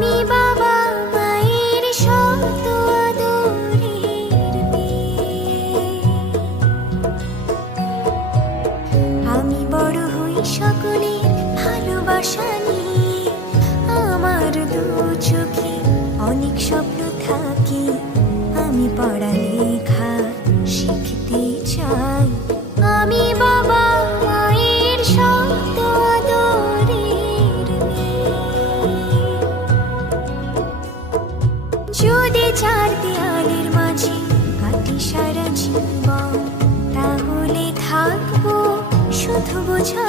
আমি বাবা মায়ের শত আদরের মেয়ে। আমি বড় হই সকলের ভালোবাসা নিয়ে, আমার দু চোখে অনেক স্বপ্ন থাকে, আমি পড়ালেখা শিখতে চাই। আমি বাবা মায়ের শত আদরের মেয়ে। যদি চার দেয়ালের মাঝে কাটি সারা জীবন, তাহলে থাকবো শুধু বোঝা